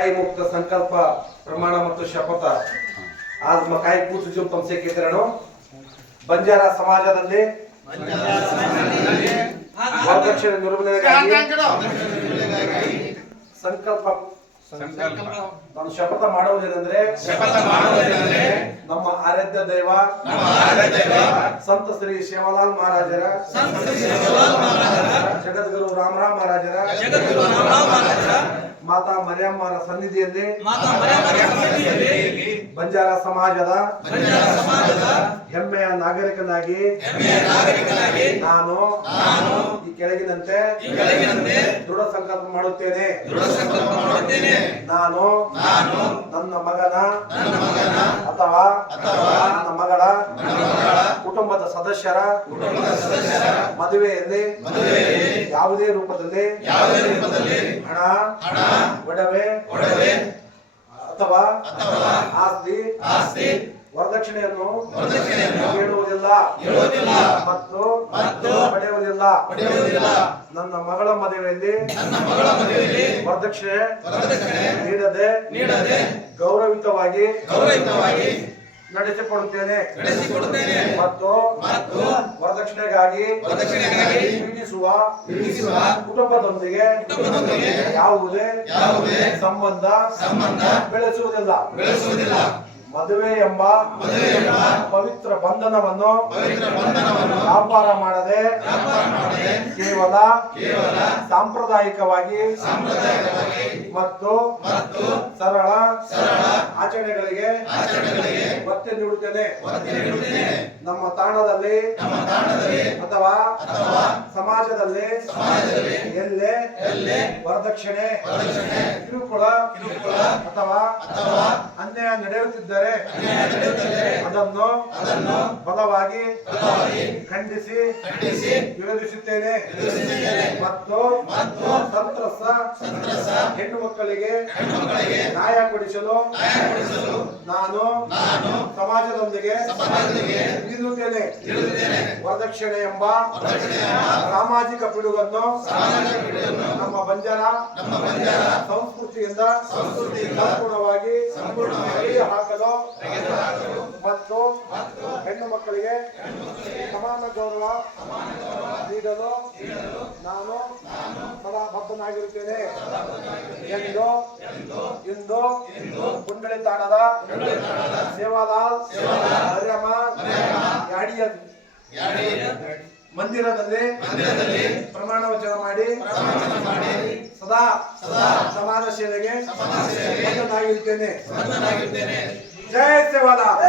मुक्त संकल्प प्रमाण ಮತ್ತು ಶಪಥ आज मकाई पूछ जो तुमसे कितरणो बंजारा समाजದಲ್ಲಿ ವರದಕ್ಷಿಣೆ ನಿರ್ಮೂಲನೆಗಾಗಿ ಸಂಕಲ್ಪ ನಾನು ಶಪಥ ಮಾಡುವುದೇನೆಂದರೆ ನಮ್ಮ ಆರಾಧ್ಯ ದೈವ ಸಂತ ಶ್ರೀ ಸೇವಾಲಾಲ್ ಮಹಾರಾಜರ ಜಗದ್ಗುರು ರಾಮರಾವ್ ಮಹಾರಾಜರ ಮಾತಾ ಮರಿಯಮ್ಮರ ಸನ್ನಿಧಿಯಲ್ಲಿ ಬಂಜಾರ ಸಮಾಜದ ಹೆಮ್ಮೆಯ ನಾಗರಿಕನಾಗಿ ನಾನು ಈ ಕೆಳಗಿನಂತೆ ದೃಢ ಸಂಕಲ್ಪ ಮಾಡುತ್ತೇನೆ. ನಾನು ನನ್ನ ಮಗನ ಅಥವಾ ನನ್ನ ಮಗಳ ಕುಟುಂಬದ ಸದಸ್ಯರ ಮದುವೆಯಲ್ಲಿ ಯಾವುದೇ ರೂಪದಲ್ಲಿ ಹಣ, ಒಡವೆ ಅಥವಾ ಆಸ್ತಿ ವರದಕ್ಷಿಣೆಯನ್ನು ಕೇಳುವುದಿಲ್ಲ ಮತ್ತು ಪಡೆಯುವುದಿಲ್ಲ. ನನ್ನ ಮಗಳ ಮದುವೆಯಲ್ಲಿ ವರದಕ್ಷಿಣೆ ನೀಡದೆ ಗೌರವಿತವಾಗಿ ನಡೆಸಿಕೊಡುತ್ತೇನೆ ಮತ್ತು ವರದಕ್ಷಿಣೆಗಾಗಿ ಪೀಡಿಸುವ ಕುಟುಂಬದೊಂದಿಗೆ ಯಾವುದೇ ಸಂಬಂಧ ಬೆಳೆಸುವುದಿಲ್ಲ. ಮದುವೆ ಎಂಬ ಪವಿತ್ರ ಬಂಧನವನ್ನು ವ್ಯಾಪಾರ ಮಾಡದೆ ಕೇವಲ ಸಾಂಪ್ರದಾಯಿಕವಾಗಿ ಮತ್ತು ಸರಳ ಆಚರಣೆಗಳಿಗೆ ಒತ್ತೆ ನೀಡುತ್ತೇನೆ. ನಮ್ಮ ತಾಣದಲ್ಲಿ ಅಥವಾ ಸಮಾಜದಲ್ಲಿ ಎಲ್ಲೇ ವರದಕ್ಷಿಣೆ, ಕಿರುಕುಳ ಅಥವಾ ಅನ್ಯಾಯ ನಡೆಯುತ್ತಿದ್ದರೆ ಅದನ್ನು ಬಲವಾಗಿ ಖಂಡಿಸಿ ವಿರೋಧಿಸುತ್ತೇನೆ ಮತ್ತು ಸಂತ್ರಸ್ತ ಹೆಣ್ಣು ಮಕ್ಕಳಿಗೆ ನ್ಯಾಯ ಕೊಡಿಸಲು ನಾನು ಸಮಾಜದೊಂದಿಗೆ ನಿಲ್ಲುತ್ತೇನೆ. ವರದಕ್ಷಿಣೆ ಎಂಬ ಸಾಮಾಜಿಕ ಪಿಡುಗನ್ನು ನಮ್ಮ ಬಂಜಾರ ಸಂಸ್ಕೃತಿಯಿಂದ ಸಂಪೂರ್ಣವಾಗಿ ಹಾಕಲು ಮತ್ತು ಹೆಣ್ಣು ಮಕ್ಕಳಿಗೆ ಸಮಾನ ಗೌರವ ನೀಡಲು ನಾನು ಸದಾ ಬದ್ಧನಾಗಿರುತ್ತೇನೆ ಎಂದು ಇಂದು ಕುಂಡಳಿ ತಾಣದ ಸೇವಾಲಾಲ್ ಮರಿಯಮ್ಮ ಯಾಡಿಯ ಮಂದಿರದಲ್ಲಿ ಪ್ರಮಾಣ ವಚನ ಮಾಡಿ ಸದಾ ಸಮಾಜ ಸೇವೆಗೆ ಬದ್ಧನಾಗಿರುತ್ತೇನೆ. ಜೈ ಸೇವಾಲಾಲ್.